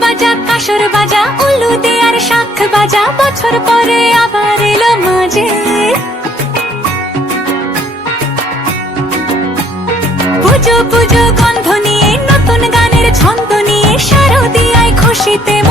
বাজা কাসর বাজা উলু দে আর শাখ বাজা, বছর পরে আবার এলো মাঝে। পুজো পুজো গন্ধ নিয়ে নতুন গানের ছন্দ নিয়ে শারদিয়ায় খুশিতে